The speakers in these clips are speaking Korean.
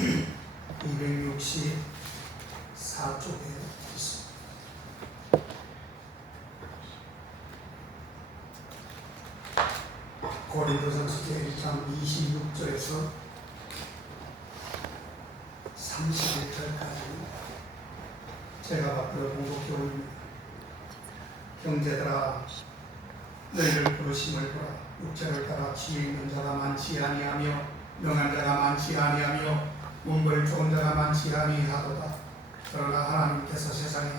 264쪽에 있습니다. 고린도전서 제1장 26절에서 31절까지 제가 받들어 본 교훈입니다. 형제들아, 너희를 부르심을 보라. 육체를 따라 지혜 있는 자가 많지 아니하며 명한 자가 많지 아니하며 문벌 좋은 자가 많지 아니하도다. 그러나 하나님께서 세상에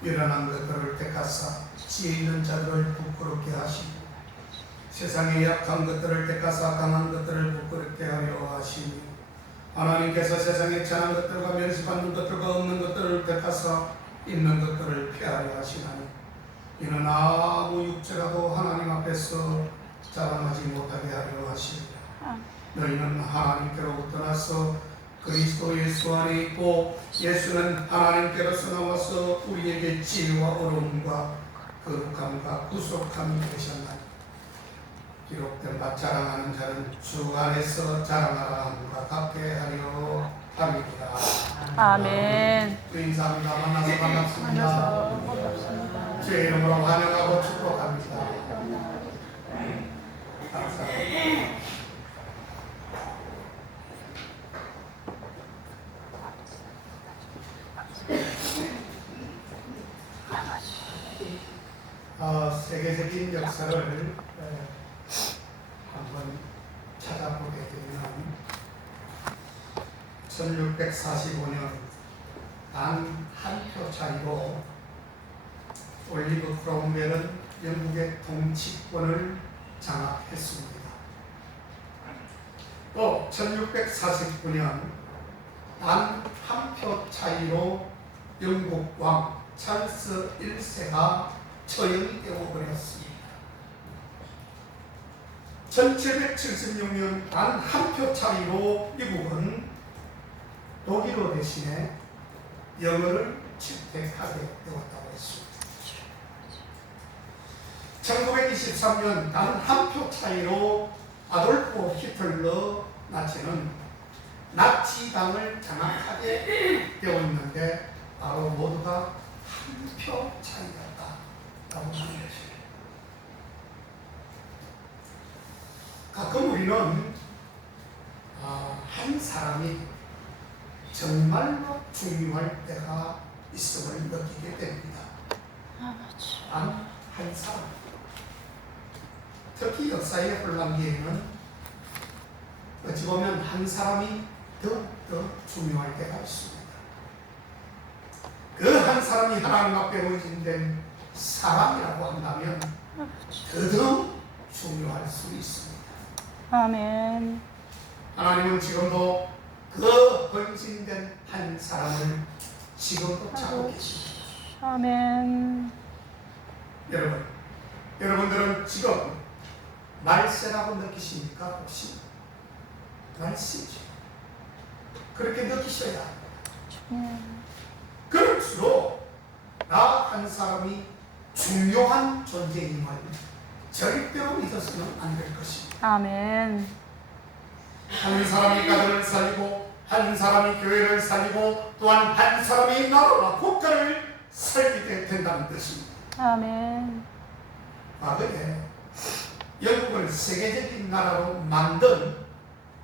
미련한 것들을 택하사 지혜 있는 자들을 부끄럽게 하시고 세상에 약한 것들을 택하사 강한 것들을 부끄럽게 하려 하시니 하나님께서 세상에 천한 것들과 멸시받는 것들과 없는 것들을 택하사 있는 것들을 폐하려 하시나니 이는 아무 육체라도 하나님 앞에서 자랑하지 못하게 하려 하시리라. 너희는 하나님께로부터 나서 그리스도 예수 안에 있고 예수는 하나님께로서 나와서 우리에게 지혜와 어려움과 거룩함과 구속함이 되셨나니 기록된 바 자랑하는 자는 주 안에서 자랑하라 함과 같게 하려 함이니라. 아멘. 인사합니다. 만나서 반갑습니다. 주의 이름으로 환영하고 축복합니다. 감사합니다. 세계적인 역사를 한번 찾아보게 되면 1645년 단 한 표 차이로 올리브 크롬웰은 영국의 통치권을 장악했습니다. 또 1649년 단 한 표 차이로 영국 왕 찰스 1세가 처형이 되어버렸습니다. 1776년 단 한 표 차이로 미국은 독일어 대신에 영어를 채택하게 되었다고 했습니다. 1923년 단 한 표 차이로 아돌프 히틀러 나치는 나치당을 장악하게 되었는데 바로 모두가 한 표 차이였다라고 하는 것입니다. 가끔 우리는 한 사람이 정말로 중요할 때가 있음을 느끼게 됩니다. 한 사람. 특히 역사의 혼란기에는 어찌 보면 한 사람이 더욱더 중요할 때가 있습니다. 그 한 사람이 하나님 앞에 의진된 사람이라고 한다면 더더욱 중요할 수 있습니다. 아멘. 하나님은 지금도 그 헌신된 한 사람을 지금도 찾고 계십니다. 아멘. 여러분들은 지금 말세라고 느끼십니까? 혹시? 말세죠. 그렇게 느끼셔야 합니다. 그럴수록 나 한 사람이 중요한 존재임을 절대로 믿어서는 안 될 것입니다. 아멘. 한 사람이 가정을 살리고 한 사람이 교회를 살리고 또한 한 사람이 나라와 국가를 살리게 된다는 뜻입니다. 아멘. 과거에 영국을 세계적인 나라로 만든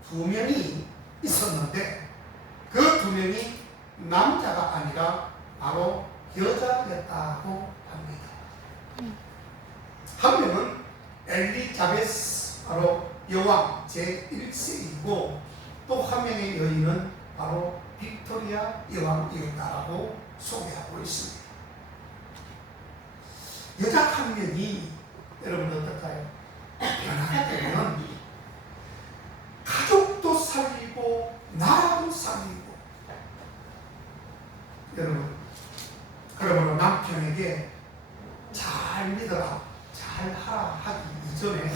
두 명이 있었는데 그 두 명이 남자가 아니라 바로 여자였다고 합니다. 한 명은 엘리자베스 바로 여왕 제1세이고 또 한 명의 여인은 바로 빅토리아 여왕이었다라고 소개하고 있습니다. 여자 한 명이 여러분 어떨까요? 변화가 되면 가족도 살리고 나라도 살리고 여러분 그러므로 남편에게 잘 믿어라 잘 하라 하기 이전에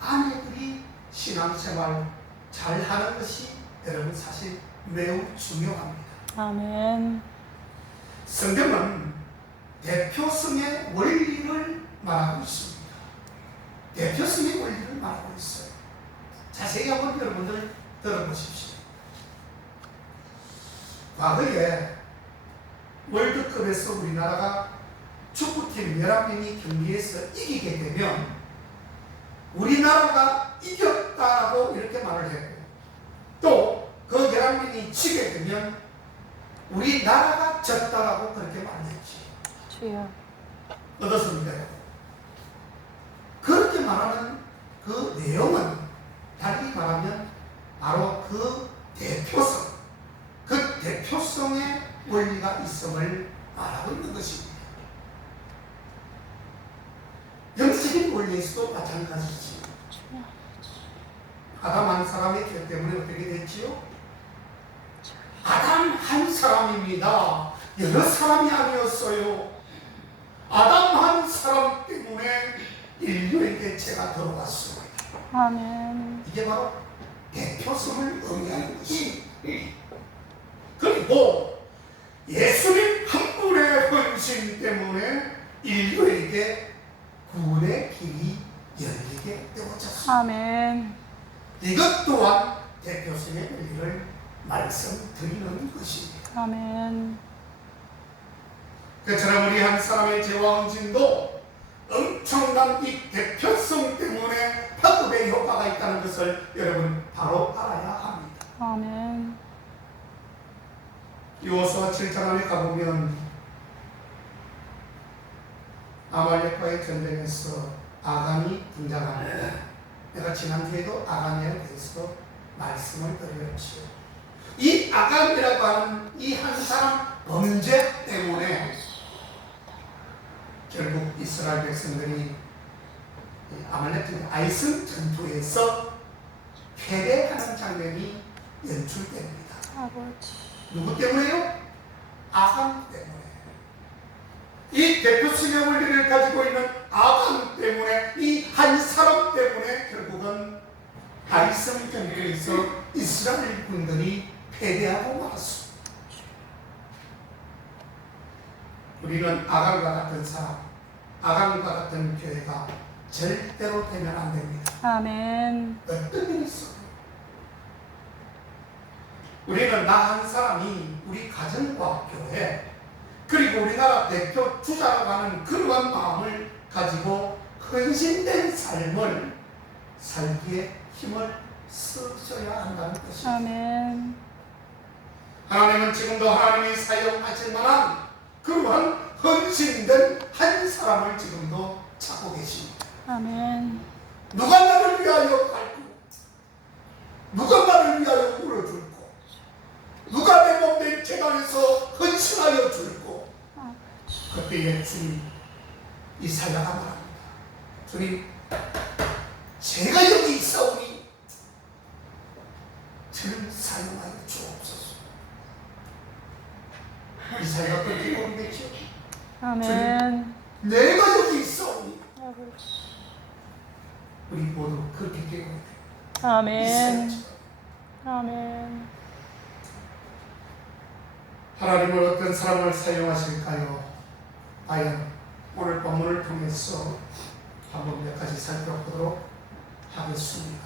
아내들이 신앙생활 잘 하는 것이 여러분 사실 매우 중요합니다. 아멘. 성경은 대표성의 원리를 말하고 있습니다. 대표성의 원리를 말하고 있어요. 자세히 한번 여러분들 들어보십시오. 과거에 월드컵에서 우리나라가 축구팀 11명이 경기에서 이기게 되면 우리나라가 이겼다라고 이렇게 말을 했고, 또 그 11명이 지게 되면 우리나라가 졌다라고 그렇게 말했지. 주여. 어떻습니까? 그렇게 말하는 그 내용은 달리 말하면 바로 그 대표성, 그 대표성의 원리가 있음을 말하고 있는 것입니다. 영적인 원리에서도 마찬가지지. 아담 한 사람의 죄 때문에 어떻게 됐지요? 아담 한 사람입니다. 여러 사람이 아니었어요. 아담 한 사람 때문에 인류에게 죄가 들어왔습니다. 아멘. 이게 바로 대표성을 의미하는 것이. 그리고 예수님 한 분의 헌신 때문에 인류에게 구원의 길이 열리게 되어졌습니다. 아멘. 이것 또한 대표성의 원리를 말씀드리는 것입니다. 아멘. 그처럼 우리 한 사람의 죄와 헌신도 엄청난 이 대표성 때문에 파급의 효과가 있다는 것을 여러분 바로 알아야 합니다. 아멘. 여호수아 7장 안에 가보면 아말렉과의 전쟁에서 아간이 등장합니다. 내가 지난주에도 아간에 대해서 말씀을 드렸지요. 이 아간이라고 하는 이 한 사람 범죄 때문에 결국 이스라엘 백성들이 아말렉 아이슨 전투에서 패배하는 장면이 연출됩니다. 아버지. 누구 때문에요? 아간 때문에. 이 대표성의 원리를 가지고 있는 아간 때문에, 이 한 사람 때문에 결국은 아이슨 전투에서 이스라엘 군들이 패배하고 말았습니다. 우리는 아간과 같은 사람, 아간과 같은 교회가 절대로 되면 안 됩니다. 아멘. 어떤 일이 있어요? 우리는 나 한 사람이 우리 가정과 교회, 그리고 우리나라 대표 주자라고 하는 그러한 마음을 가지고 헌신된 삶을 살기에 힘을 쓰셔야 한다는 것입니다. 아멘. 하나님은 지금도 하나님이 사용하실 만한 그러한 헌신된 한 사람을 지금도 찾고 계십니다. 아멘. 누가 나를 위하여 갈고, 누가 나를 위하여 울어줄고, 누가 내 몸 내 재단에서 헌신하여 줄고. 그때에 주님 이사야가 말합니다. 주님, 제가 여기 있사오니 저를 사용하여 주옵소서. 이사야가 그렇게 고백했죠. 아멘. 내가 여기 있사오니. 아버지. 우리 모두 그렇게 되어야 돼요. 아멘. 이사야처럼. 아멘. 하나님은 어떤 사람을 사용하실까요? 과연 오늘 본문을 통해서 한번 몇 가지 살펴보도록 하겠습니다.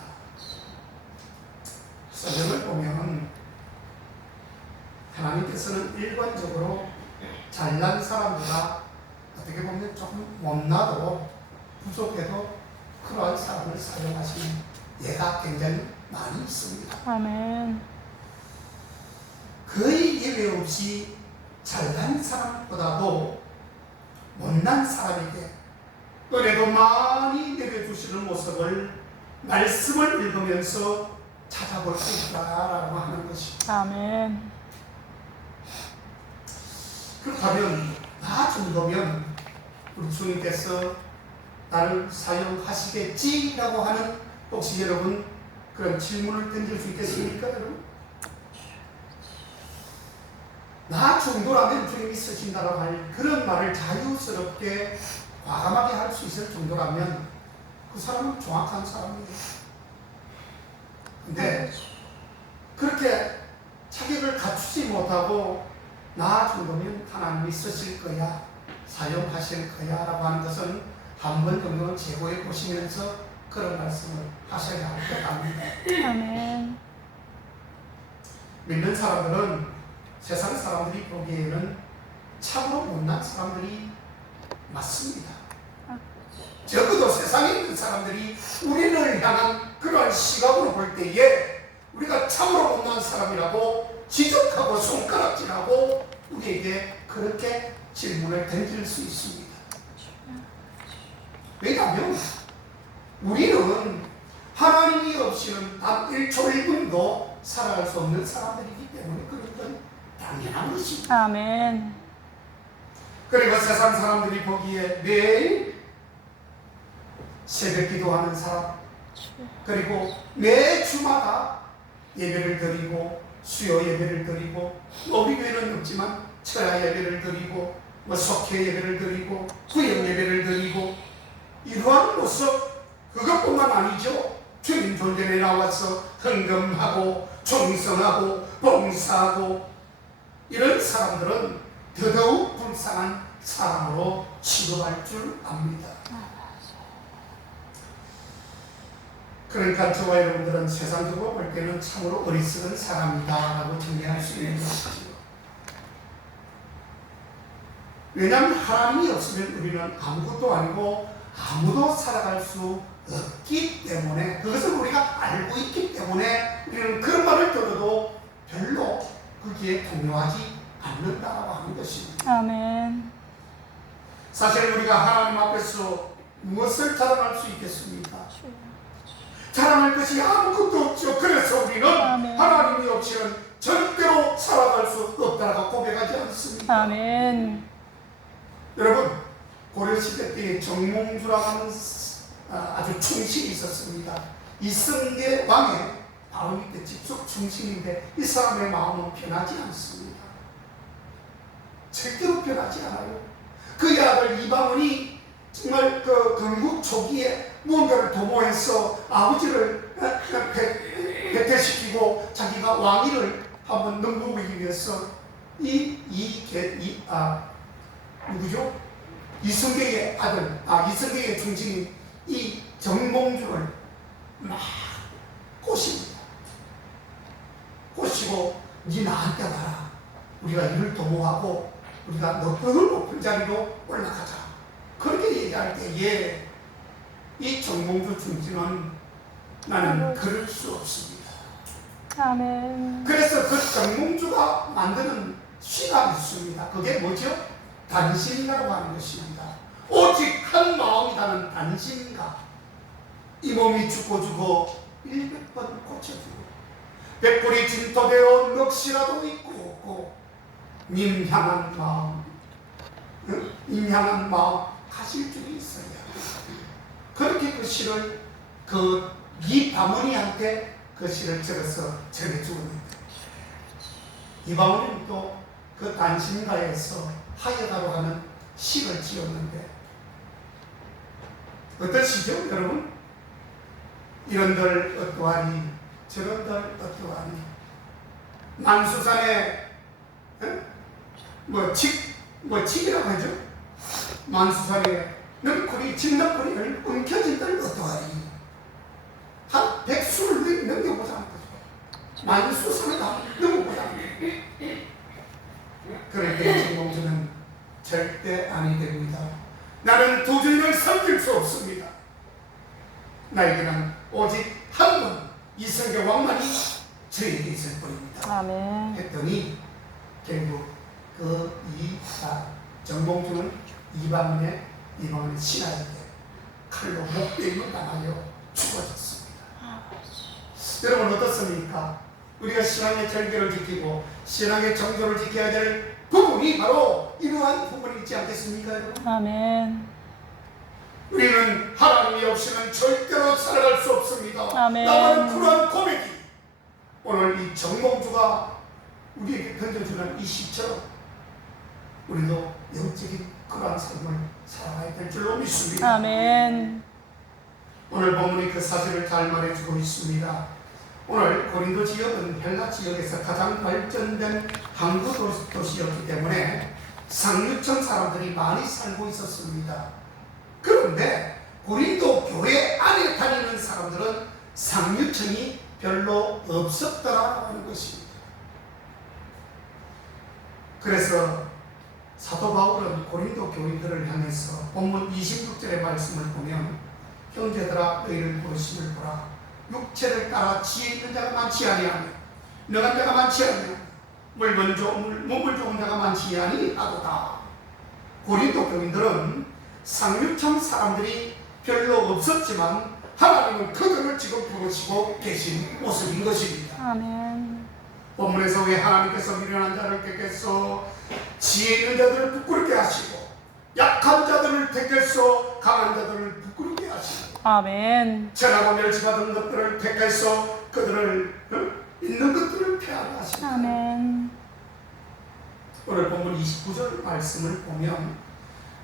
성경을 보면 하나님께서는 일관적으로 잘난 사람보다 어떻게 보면 조금 못나도 부족해도 그러한 사람을 사용하시는 예가 굉장히 많이 있습니다. 아멘. 거의 예외 없이 잘난 사람보다도 못난 사람에게 은혜도 많이 내려주시는 모습을 말씀을 읽으면서 찾아볼 수 있다라고 하는 것입니다. 아멘. 그렇다면 나 정도면 우리 주님께서 나를 사용하시겠지라고 하는 혹시 여러분 그런 질문을 던질 수 있겠습니까, 여러분? 나 정도라면 주님이 쓰신다라고 할 그런 말을 자유스럽게 과감하게 할 수 있을 정도라면 그 사람은 정확한 사람이에요. 근데 그렇게 자격을 갖추지 못하고 나 정도면 하나님이 쓰실 거야, 사용하실 거야 라고 하는 것은 한 번 정도는 재고해 보시면서 그런 말씀을 하셔야 할 것 같습니다. 아멘. 믿는 사람들은 세상 사람들이 보기에는 참으로 못난 사람들이 맞습니다. 적어도 세상에 있는 사람들이 우리를 향한 그러한 시각으로 볼 때에 우리가 참으로 못난 사람이라고 지적하고 손가락질하고 우리에게 그렇게 질문을 던질 수 있습니다. 왜냐하면 우리는 하나님이 없이는 단 1초 1분도 살아갈 수 없는 사람들이기 때문에 그런 건 당연한 것입니다. 아멘. 그리고 세상 사람들이 보기에 매일 새벽 기도하는 사람, 그리고 매 주마다 예배를 드리고 수요 예배를 드리고 우리 교회는 없지만 철야 예배를 드리고 속회 예배를 드리고 구역 예배를 드리고 이러한 모습, 그것뿐만 아니죠. 주님 존전에 나와서 헌금하고 충성하고 봉사하고 이런 사람들은 더더욱 불쌍한 사람으로 취급할 줄 압니다. 그러니까 저와 여러분들은 세상적으로 볼 때는 참으로 어리석은 사람이다 라고 정리할 수 있는 것이죠. 왜냐하면 하나님이 없으면 우리는 아무것도 아니고 아무도 살아갈 수 없기 때문에, 그것을 우리가 알고 있기 때문에 우리는 그런 말을 들어도 별로 거기에 동요하지 않는다고 하는 것입니다. 아멘. 사실 우리가 하나님 앞에서 무엇을 자랑할 수 있겠습니까? 자랑할 것이 아무것도 없죠. 그래서 우리는 아멘. 하나님이 없이는 절대로 살아갈 수 없다고 고백하지 않습니다. 아멘. 여러분, 고려시대 때에 정몽주라고 하는 아주 충신이 있었습니다. 이성계 왕의 바로 밑에 직속 충신인데 이 사람의 마음은 변하지 않습니다. 절대로 변하지 않아요. 그의 아들 이방원이 정말 그 건국 초기에 무언가를 도모해서 아버지를 배퇴시키고 자기가 왕위를 한번 넘보기 위해서 누구죠? 이성계의 아들, 이성계의 중진인 이 정몽주를 막 꼬십니다. 꼬시고 니 나한테 와라. 우리가 이를 도모하고 우리가 높은 자리로 올라가자. 그렇게 얘기할 때에 이 정몽주 중진은 나는 그럴 수 없습니다. 아멘. 그래서 그 정몽주가 만드는 시가 있습니다. 그게 뭐죠? 단신이라고 하는 것입니다. 오직 한 마음이라는 단신가. 이 몸이 죽고 100번 고쳐주고 백불이 진토되어 넋이라도 있고 없고 님 향한 마음, 님 향한 마음 가실 줄이 있어야 그렇게 그 시를 이 바문이한테 그 시를 적어서 전해주었는데 이 바문은 또 그 단신가에서 하여가로 하는 시를 지었는데 어떤 시죠 여러분? 이런들 어떠하니 저런들 어떠하니 만수산에 칙이라고 하죠. 만수산에 넝쿨이 진넝쿨이 엉켜진들 어떠하니 한 백수를 넘겨보자는 거죠. 만수산에 넘어보자는 거죠. 그런데 정몽주는 절대 아니 됩니다. 나는 두 주인을 섬길 수 없습니다. 나에게는 오직 한 분 이성계 왕만이 저에게 있을 뿐입니다. 아멘. 했더니 결국 정몽주는 이방인의 신하에게 칼로 목베임을 당하여 죽어졌습니다. 여러분 어떻습니까? 우리가 신앙의 절개를 지키고 신앙의 정조를 지켜야 될 부분이 바로 이러한 부분이 있지 않겠습니까? 여러분? 아멘. 우리는 하나님이 없이는 절대로 살아갈 수 없습니다. 아멘. 나만은 그러한 고백이 오늘 이 정몽주가 우리에게 던져주는 이 시처럼 우리도 영적인 그러한 삶을 살아가야 될 줄로 믿습니다. 아멘. 오늘 본문이 그 사실을 잘 말해주고 있습니다. 오늘 고린도 지역은 헬라 지역에서 가장 발전된 항구 도시였기 때문에 상류층 사람들이 많이 살고 있었습니다. 그런데 고린도 교회 안에 다니는 사람들은 상류층이 별로 없었더라고 하는 것입니다. 그래서 사도 바울은 고린도 교인들을 향해서 본문 26절의 말씀을 보면 형제들아 너희를 부르심을 보라. 육체를 따라 지혜 있는 자가 많지 아니하며 능한 자가 많지 아니하며 몸을 좋은 자가 많지 아니하도다. 고린도 교인들은 상류층 사람들이 별로 없었지만 하나님은 그들을 지금 부르시고 계신 모습인 것입니다. 아멘. 본문에서 왜 하나님께서 미련한 자를 택해서 지혜 있는 자들을 부끄럽게 하시고 약한 자들을 택해서 강한 자들을 부끄럽게 하시고 아멘. 천하고 멸시받은 것들을 택해서 그들을 있는 것들을 폐하게 하시고 아멘. 오늘 본문 29절 말씀을 보면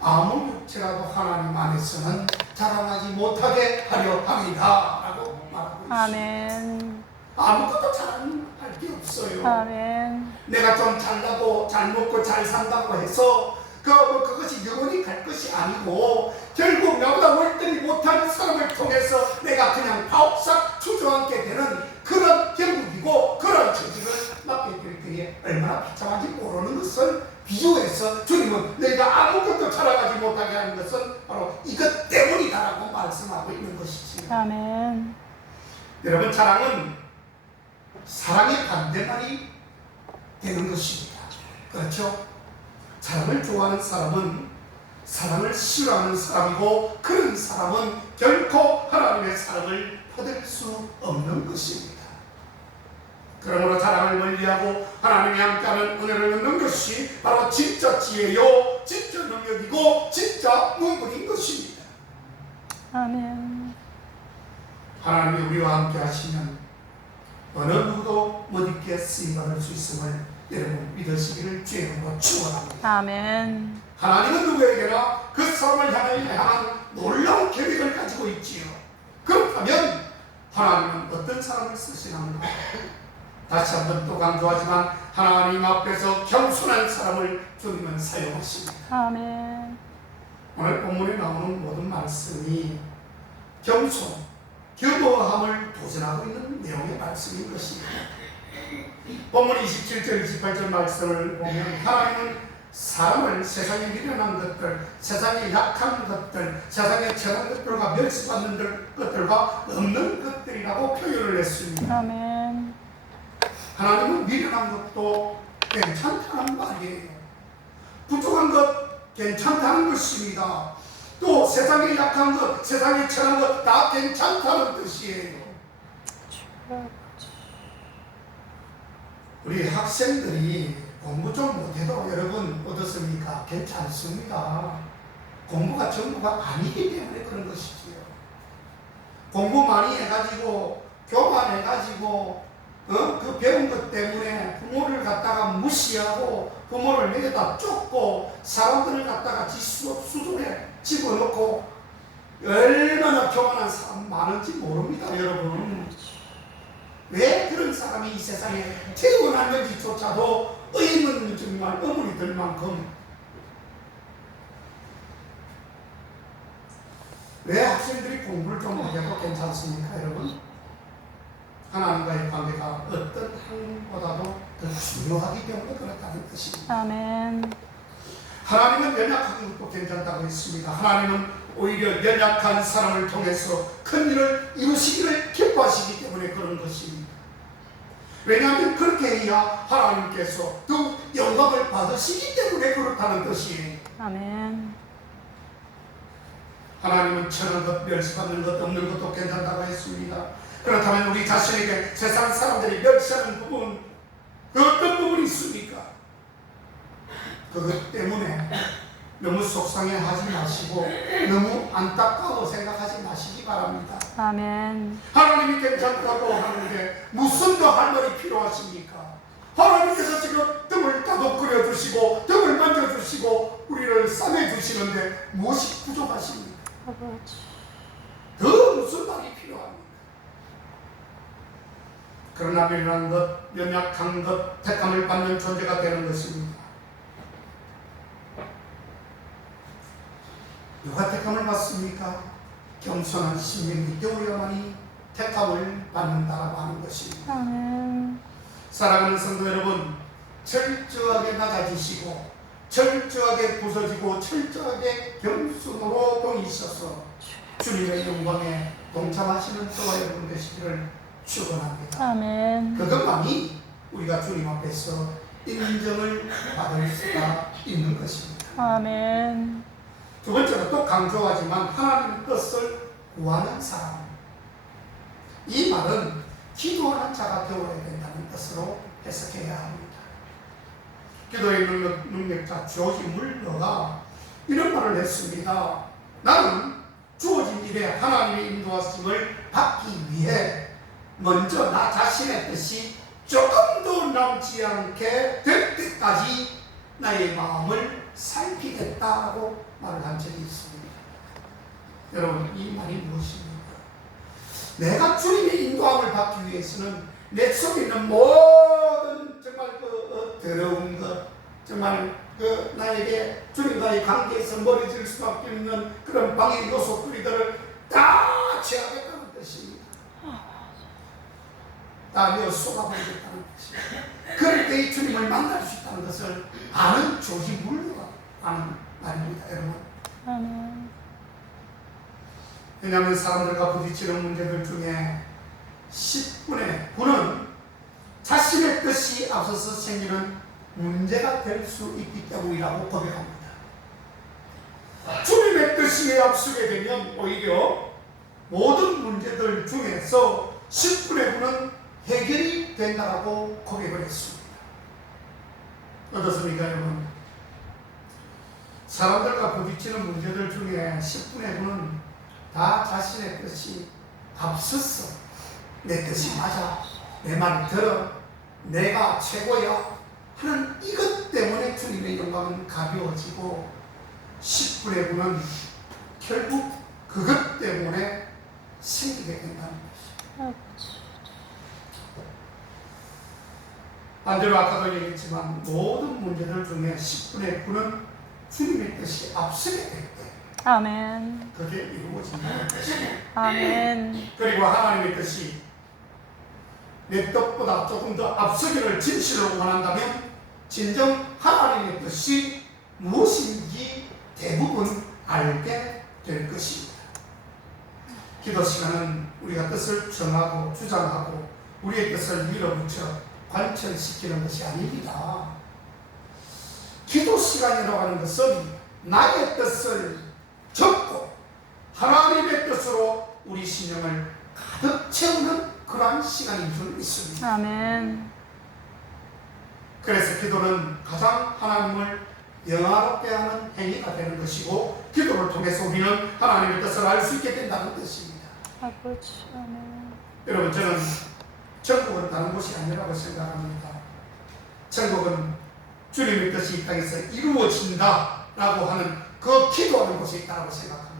아무 육체라도 하나님 안에서는 자랑하지 못하게 하려 합니다 라고 말하고 있습니다. 아멘. 아무것도 자랑할 게 없어요. 아멘. 내가 좀 잘나고 잘 먹고 잘 산다고 해서 그것이 영원히 갈 것이 아니고 결국 나보다 월등히 못하는 사람을 통해서 내가 그냥 바옥삭 주저앉게 되는 그런 결국이고 그런 처지를 맡게 될 때에 얼마나 비참한지 모르는 것을 비유해서 주님은 너희가 아무것도 자랑하지 못하게 하는 것은 바로 이것 때문이다라고 말씀하고 있는 것이지. 아멘. 여러분 자랑은 사랑의 반대말이 되는 것입니다. 그렇죠? 사랑을 좋아하는 사람은 사랑을 싫어하는 사람이고 그런 사람은 결코 하나님의 사랑을 받을 수 없는 것입니다. 그러므로 사랑을 멀리하고 하나님이 함께하는 은혜를 얻는 것이 바로 진짜 지혜요 진짜 능력이고 진짜 문물인 것입니다. 아멘. 하나님이 우리와 함께 하시면 어느 누구도 못 잊게 쓰임받을 수 있음을 여러분 믿으시기를 주의 이름으로 축원합니다. 아멘. 하나님은 누구에게나 그 사람을 향한 놀라운 계획을 가지고 있지요. 그렇다면 하나님은 어떤 사람을 쓰시는가? 다시 한번 또 강조하지만 하나님 앞에서 겸손한 사람을 주님은 사용하십니다. 아멘. 오늘 본문에 나오는 모든 말씀이 겸손, 겸허함을 도전하고 있는 내용의 말씀인 것입니다. 본문 27절, 28절 말씀을 보면 하나님은 사람을 세상에 미련한 것들, 세상에 약한 것들, 세상에 천한 것들과 멸시받는 것들과 없는 것들이라고 표현을 했습니다. 아멘. 하나님은 미련한 것도 괜찮다는 말이에요. 부족한 것 괜찮다는 것입니다. 또 세상에 약한 것, 세상에 천한 것 다 괜찮다는 뜻이에요. 우리 학생들이 공부 좀 못해도 여러분 어떻습니까? 괜찮습니다. 공부가 전부가 아니기 때문에 그런 것이지요. 공부 많이 해가지고 교만해가지고 그 배운 것 때문에 부모를 갖다가 무시하고 부모를 내려다 쫓고 사람들을 갖다가 수준에 집어넣고 얼마나 교만한 사람 많은지 모릅니다. 여러분 왜 그런 사람이 이 세상에 태어났는지조차도 의문 정말 의문이 들 만큼 왜 학생들이 공부를 좀 못해도 괜찮습니까 여러분? 하나님과의 관계가 어떤 학문보다도 더 중요하기 때문에 그렇다는 뜻입니다. 아멘. 하나님은 연약한 것도 괜찮다고 했습니다. 하나님은 오히려 연약한 사람을 통해서 큰 일을 이루시기를 기뻐하시기 때문에 그런 것입니다. 왜냐하면 그렇게 해야 하나님께서 더 영광을 받으시기 때문에 그렇다는 뜻이에요. 아멘. 하나님은 천한 것, 멸시받는 것, 없는 것도 괜찮다고 했습니다. 그렇다면 우리 자신에게 세상 사람들이 멸시하는 부분, 그 어떤 부분이 있습니까? 그것 때문에 너무 속상해하지 마시고 너무 안타까워 생각하지 마시기 바랍니다. 아멘. 하나님이 괜찮다고 하는데 무슨 더 할 말이 필요하십니까? 하나님께서 지금 등을 따독거려 주시고 등을 만져주시고 우리를 싸매주시는데 무엇이 부족하십니까? 아버지. 더 무슨 말이 필요합니까? 그러나 미련한 것, 연약한 것, 택함을 받는 존재가 되는 것입니다. 누가 택함을 받습니까? 겸손한 심령이 되어야만이 택함을 받는다라고 하는 것입니다. 아멘. 사랑하는 성도 여러분, 철저하게 낮아지시고 철저하게 부서지고 철저하게 겸손으로 동이셔서 주님의 영광에 동참하시는 저와 여러분 되시기를 축원합니다. 아멘. 그것만이 우리가 주님 앞에서 인정을 받을 수가 있는 것입니다. 아멘. 두 번째로 또 강조하지만 하나님의 뜻을 구하는 사람. 이 말은 기도하는 자가 되어야 된다는 뜻으로 해석해야 합니다. 기도의 능력자 조지 물러가 이런 말을 했습니다. 나는 주어진 일에 하나님의 인도하심을 받기 위해 먼저 나 자신의 뜻이 조금도 남지 않게 될 때까지 나의 마음을 살피겠다고 말을 한 적이 있습니다. 여러분, 이 말이 무엇입니까? 내가 주님의 인도함을 받기 위해서는 내 속에 있는 모든 정말 더러운 것, 정말 나에게 주님과의 관계에서 멀어질 수밖에 없는 그런 방해 요소들을 다 제하겠다는 뜻입니다. 다 내어 쏟아버리겠다는 뜻입니다. 그럴 때 주님을 만날 수 있다는 것을 아는 조지 물러가 아는 말입니다, 여러분. 아멘. 왜냐하면 사람들과 부딪히는 문제들 중에 10분의 9는 자신의 뜻이 앞서서 생기는 문제가 될 수 있기 때문이라고 고백합니다. 주님의 뜻이 앞서게 되면 오히려 모든 문제들 중에서 10분의 9는 해결이 된다고 고백을 했습니다. 어떻습니까, 여러분? 사람들과 부딪히는 문제들 중에 10분의 9는 다 자신의 뜻이 앞섰어. 내 뜻이 맞아. 내 말 들어. 내가 최고야. 하는 이것 때문에 주님의 영광은 가벼워지고 10분의 9는 결국 그것 때문에 생기게 된다는 것이죠. 반대로 아까도 얘기했지만 모든 문제들 중에 10분의 9는 주님의 뜻이 앞서게 될 때 아멘. 그게 이루어진다는 것이죠. 아멘. 그리고 하나님의 뜻이 내 뜻보다 조금 더 앞서기를 진실로 원한다면 진정 하나님의 뜻이 무엇인지 대부분 알게 될 것입니다. 기도 시간은 우리가 뜻을 정하고 주장하고 우리의 뜻을 밀어붙여 관철시키는 것이 아닙니다. 기도 시간이라고 하는 것은 나의 뜻을 적고 하나님의 뜻으로 우리 신령을 가득 채우는 그러한 시간인 줄 믿습니다. 아멘. 그래서 기도는 가장 하나님을 영화롭게 하는 행위가 되는 것이고 기도를 통해서 우리는 하나님의 뜻을 알 수 있게 된다는 뜻입니다. 아버지. 아멘. 여러분, 저는 천국은 다른 곳이 아니라고 생각합니다. 천국은 주님의 뜻이 이 땅에서 이루어진다라고 하는 그 기도하는 곳이 있다고 생각합니다.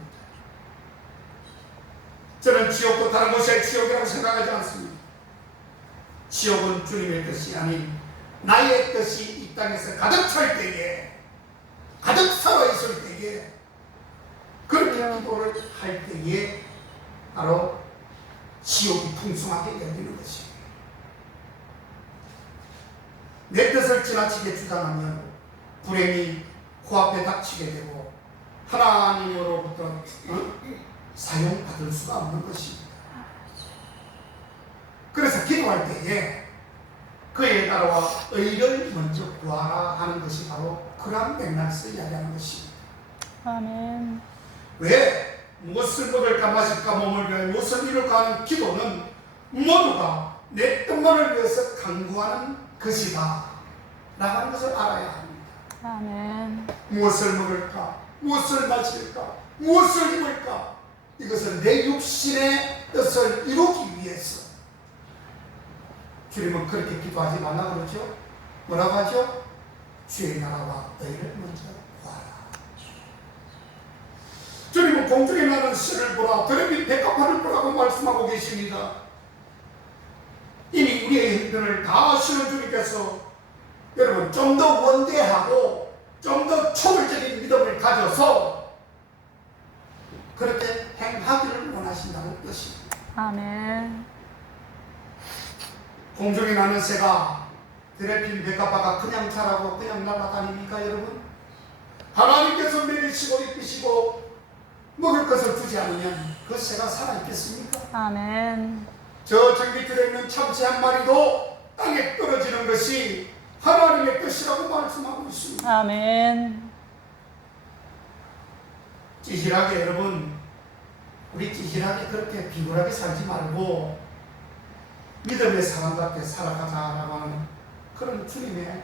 저는 지옥도 다른 곳이 지옥이라고 생각하지 않습니다. 지옥은 주님의 뜻이 아닌 나의 뜻이 이 땅에서 가득 찰 때에, 가득 살아있을 때에, 그렇게 기도를 할 때에 바로 지옥이 풍성하게 열리는 것입니다. 내 뜻을 지나치게 주장하면 불행이 코앞에 닥치게 되고 하나님으로부터 사용받을 수가 없는 것입니다. 그래서 기도할 때에 그에 따라와 의를 먼저 구하라 하는 것이 바로 그러한 맥락에서 이야기하는 것입니다. 아멘. 왜? 무엇을 먹을까 마실까 몸을 위해 무엇을 이룰까 하는 기도는 모두가 내 뜻만을 위해서 간구하는 것이다 라는 것을 알아야 합니다. 아멘. 무엇을 먹을까? 무엇을 마실까? 무엇을 입을까? 이것은 내 육신의 뜻을 이루기 위해서. 주님은 그렇게 기도하지 말라 그러죠? 뭐라고 하죠? 주의 나라와 의를 먼저 구하라. 주님은 공중에 나는 새를 보라, 들에 빛 백합화를 보라고 말씀하고 계십니다. 이미 우리의 힘들을 다 아시는 주님께서 여러분 좀 더 원대하고 좀 더 초월적인 믿음을 가져서 그렇게 행하기를 원하신다는 뜻입니다. 아멘. 공중에 나는 새가 드레핀 백합화가 그냥 자라고 그냥 날아다닙니까 여러분? 하나님께서 먹이시고 입히시고 먹을 것을 주지 않으면 그 새가 살아있겠습니까? 아멘. 저 전기줄에 있는 참치 한 마리도 땅에 떨어지는 것이 하나님의 뜻이라고 말씀하고 있습니다. 아멘. 찌질하게 여러분, 우리 찌질하게 그렇게 비굴하게 살지 말고 믿음의 사람답게 살아가자라고 하는 그런 주님의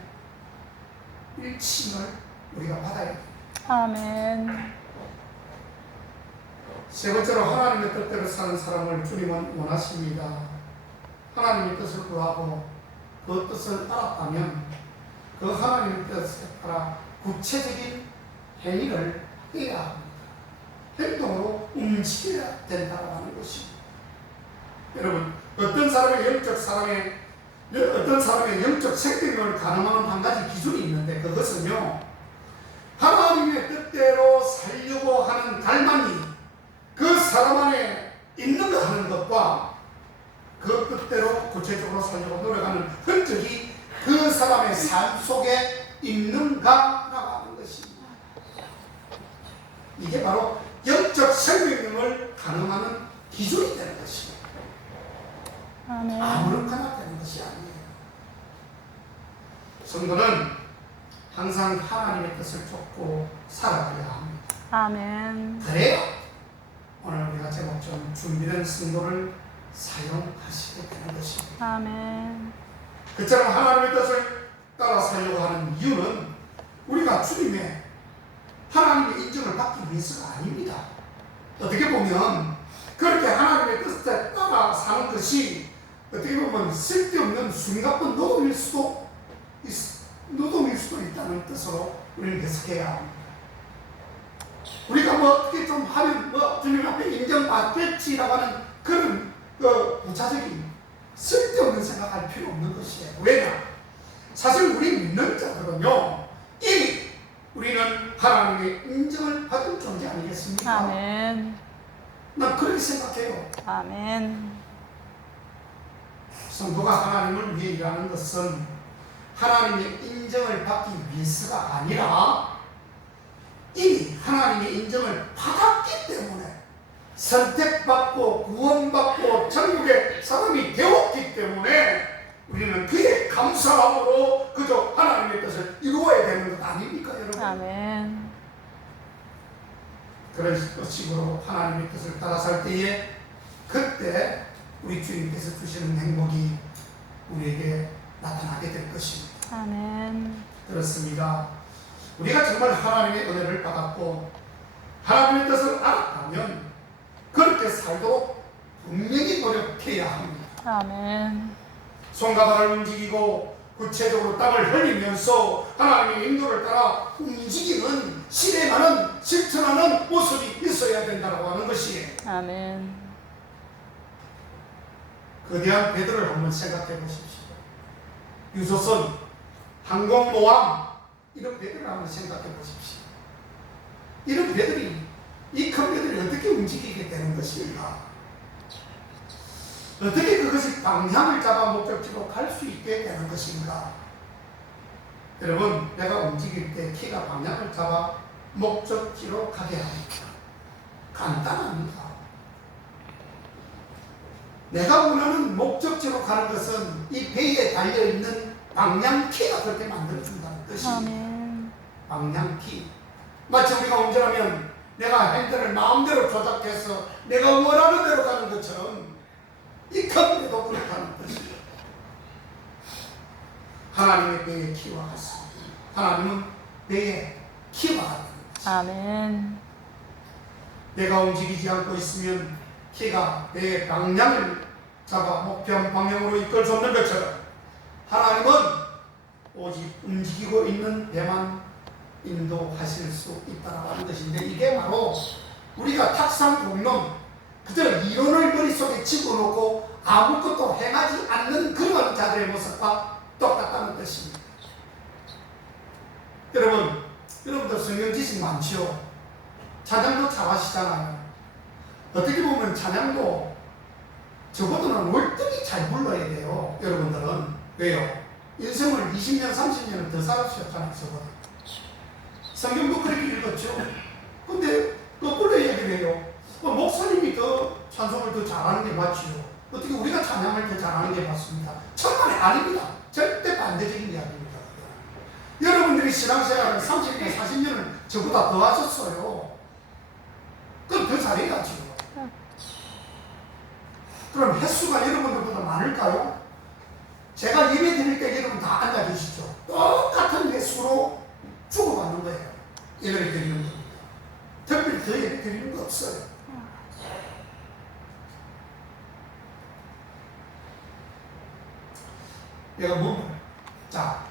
일침을 우리가 받아야 됩니다. 아멘. 세 번째로 하나님의 뜻대로 사는 사람을 주님은 원하십니다. 하나님의 뜻을 구하고 그 뜻을 알았다면 그 하나님의 뜻에 따라 구체적인 행위를 해야 합니다. 행동으로 움직여야 된다고 하는 것입니다. 여러분, 어떤 사람의 영적 생명을 가늠하는 한 가지 기준이 있는데 그것은요, 하나님의 뜻대로 살려고 하는 갈망이 그 사람 안에 있는가 하는 것과 그 뜻대로 구체적으로 살려고 노력하는 흔적이 그 사람의 삶 속에 있는가라고 하는 것입니다. 이게 바로 영적 생명을 가늠하는 기준이 되는 것입니다. 아멘. 아무렇거나 되는 것이 아니에요. 성도는 항상 하나님의 뜻을 쫓고 살아가야 합니다. 아멘. 그래요 오늘 우리가 제목 좀 준비된 성도를 사용하시게 되는 것입니다. 아멘. 그처럼 하나님의 뜻을 따라 살려고 하는 이유는 우리가 주님의 하나님의 인정을 받기 위해서가 아닙니다. 어떻게 보면 그렇게 하나님의 뜻에 따라 사는 것이 어떻게 보면 쓸데없는 숨가쁜 노동일 수도 있다는 뜻으로 우리는 해석해야 합니다. 우리가 뭐 어떻게 좀 하면 주님 앞에 인정받겠지라고 하는 그런 부차적인 쓸데없는 생각할 필요 없는 것이에요. 왜냐? 사실 우리 믿는 자들은요, 이미 우리는 하나님의 인정을 받은 존재 아니겠습니까? 아멘. 난 그렇게 생각해요. 아멘. 성도가 하나님을 위해 일하는 것은 하나님의 인정을 받기 위해서가 아니라 이미 하나님의 인정을 받았기 때문에, 선택받고 구원받고 천국의 사람이 되었기 때문에 우리는 그의 감사함으로 그저 하나님의 뜻을 이루어야 되는 것 아닙니까 여러분? 아멘. 그런 식으로 하나님의 뜻을 따라 살 때에 그때 우리 주님께서 주시는 행복이 우리에게 나타나게 될 것입니다. 아멘. 그렇습니다. 우리가 정말 하나님의 은혜를 받았고 하나님의 뜻을 알았다면 그렇게 살도록 분명히 노력해야 합니다. 아멘. 손과 발을 움직이고 구체적으로 땅을 흘리면서 하나님의 인도를 따라 움직이는, 실행하는, 실천하는 모습이 있어야 된다고 하는 것이에요. 아멘. 거대한 배들을 한번 생각해 보십시오. 유조선, 항공모함, 이런 배들을 한번 생각해 보십시오. 이런 배들이, 이 큰 배들이 어떻게 움직이게 되는 것입니까? 어떻게 그것이 방향을 잡아 목적지로 갈 수 있게 되는 것인가? 여러분, 배가 움직일 때 키가 방향을 잡아 목적지로 가게 합니다. 간단합니다. 내가 원하는 목적지로 가는 것은 이 배에 달려있는 방향키가 그렇게 만들어준다는 뜻입니다. 아멘. 방향키. 마치 우리가 운전하면 내가 핸들을 마음대로 조작해서 내가 원하는 대로 가는 것처럼 이 큰 배도 그렇다는 뜻이에요. 하나님의 배의 키와 같습니다. 하나님은 배의 키와 같습니다. 아멘. 배가 움직이지 않고 있으면 키가 배의 방향을 잡아 목표 방향으로 이끌어주는 것처럼 하나님은 오직 움직이고 있는 배만 인도하실 수 있다고 하는 것인데, 이게 바로 우리가 탁상 공론, 그저 이론을 머릿속에 집어넣고 아무것도 행하지 않는 그런 자들의 모습과 똑같다는 뜻입니다. 여러분들 성경 지식 많지요? 찬양도 잘하시잖아요. 어떻게 보면 찬양도 저보다는 월등히 잘 불러야 돼요. 여러분들은. 왜요? 인생을 20년, 30년을 더 살았었잖아요, 저보다. 성경도 그렇게 읽었죠. 근데 거꾸로 얘기를 해요. 목사님이 더 찬송을 더 잘하는 게 맞지요. 어떻게 우리가 찬양을 더 잘하는 게 맞습니다. 정말 아닙니다. 절대 반대적인 이야기입니다. 여러분들이 신앙생활을 30년, 40년을 저보다 더 하셨어요. 그럼 더 잘해야죠. 그럼 횟수가 여러분들보다 많을까요? 제가 예배 드릴 때 여러분 다 앉아 계시죠? 똑같은 횟수로 주고받는 거예요. 예배를 드리는 겁니다. 특별히 더 예배 드리는 거 없어요. 내가 뭐, 자,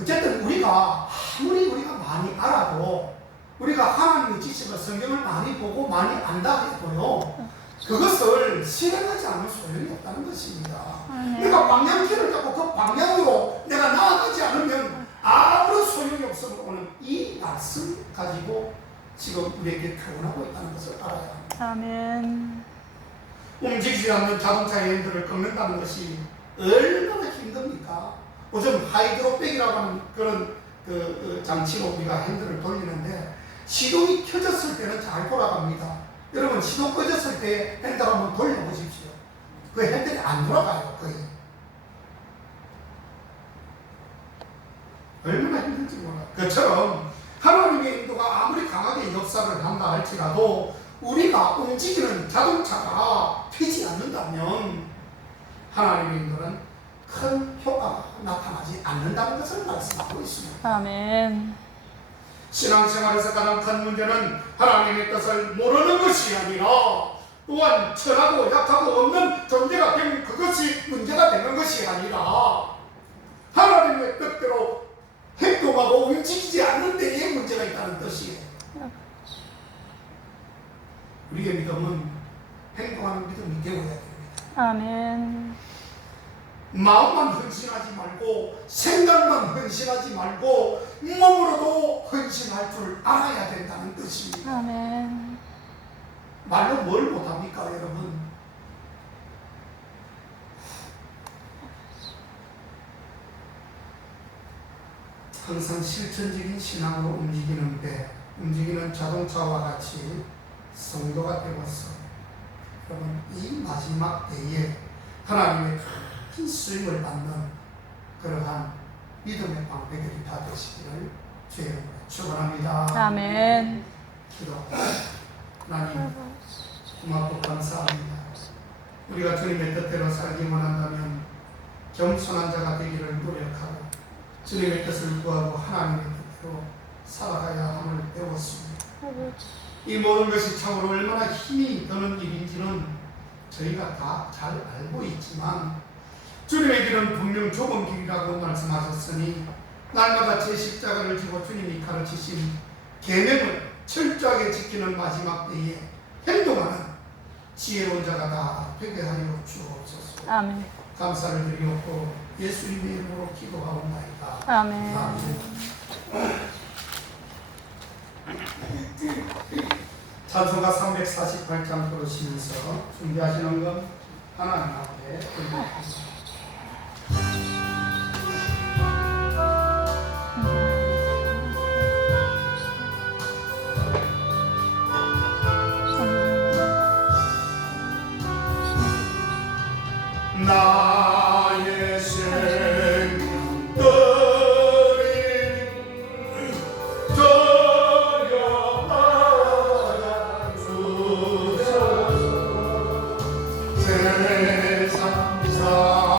어쨌든 우리가 아무리 우리가 많이 알아도 우리가 하나님의 지식을 성경을 많이 보고 많이 안다 해도요, 그것을 실행하지 않을 소용이 없다는 것입니다. 내가 방향키를 잡고 그 방향으로 내가 나아가지 않으면 아무런 소용이 없어서 오늘 이 말씀 가지고 지금 우리에게 표현하고 있다는 것을 알아야 합니다. 아멘. 움직이지 않는 자동차의 핸들을 꺾는다는 것이 얼마나 힘듭니까? 요즘 하이드로백이라고 하는 그런 그 장치로 우리가 핸들을 돌리는데 시동이 켜졌을 때는 잘 돌아갑니다. 여러분 시동 꺼졌을 때 핸들 한번 돌려보십시오. 그 핸들이 안 돌아가요. 거의. 얼마나 힘든지 몰라요. 그처럼 하나님의 인도가 아무리 강하게 역사를 한다 할지라도 우리가 움직이는 자동차가 튀지 않는다면 하나님의 인도는 큰 효과가 나타나지 않는다는 것을 말씀하고 있습니다. 아멘. 신앙생활에서 가장 큰 문제는 하나님의 뜻을 모르는 것이 아니라 또한 천하고 약하고 없는 존재가 된 그것이 문제가 되는 것이 아니라 하나님의 뜻대로 행동하고 움직이지 않는 데에 문제가 있다는 뜻이에요. 우리의 믿음은 행동하는 믿음이 되어야 됩니다. 아멘. 마음만 헌신하지 말고 생각만 헌신하지 말고 몸으로도 헌신할 줄 알아야 된다는 뜻입니다. 아멘. 말로 뭘 못합니까 여러분? 항상 실천적인 신앙으로 움직이는 배, 움직이는 자동차와 같이 성도가 되었어. 여러분 이 마지막 때에 하나님의 큰 쓰임을 받는 그러한 믿음의 방패들이 다 되시기를 주의 이름으로 축원합니다. 아멘. 기도. 하나님 고맙고 감사합니다. 우리가 주님의 뜻대로 살기만 한다면 겸손한 자가 되기를 노력하고 주님의 뜻을 구하고 하나님의 뜻대로 살아가야 함을 배웠습니다. 이 모든 것이 참으로 얼마나 힘이 드는 일인지는 저희가 다 잘 알고 있지만 주님의 길은 분명 좁은 길이라고 말씀하셨으니 날마다 제 십자가를 지고 주님이 가르치신 계명을 철저하게 지키는 마지막 때에 행동하는 지혜로운 자가 다 되게 하여 주옵소서. 아멘. 감사를 드리옵고 예수님의 이름으로 기도하옵나이다. 아멘. 아멘. 찬송가 348장 부르시면서 준비하시는 건 하나님 앞에 드리겠습니다.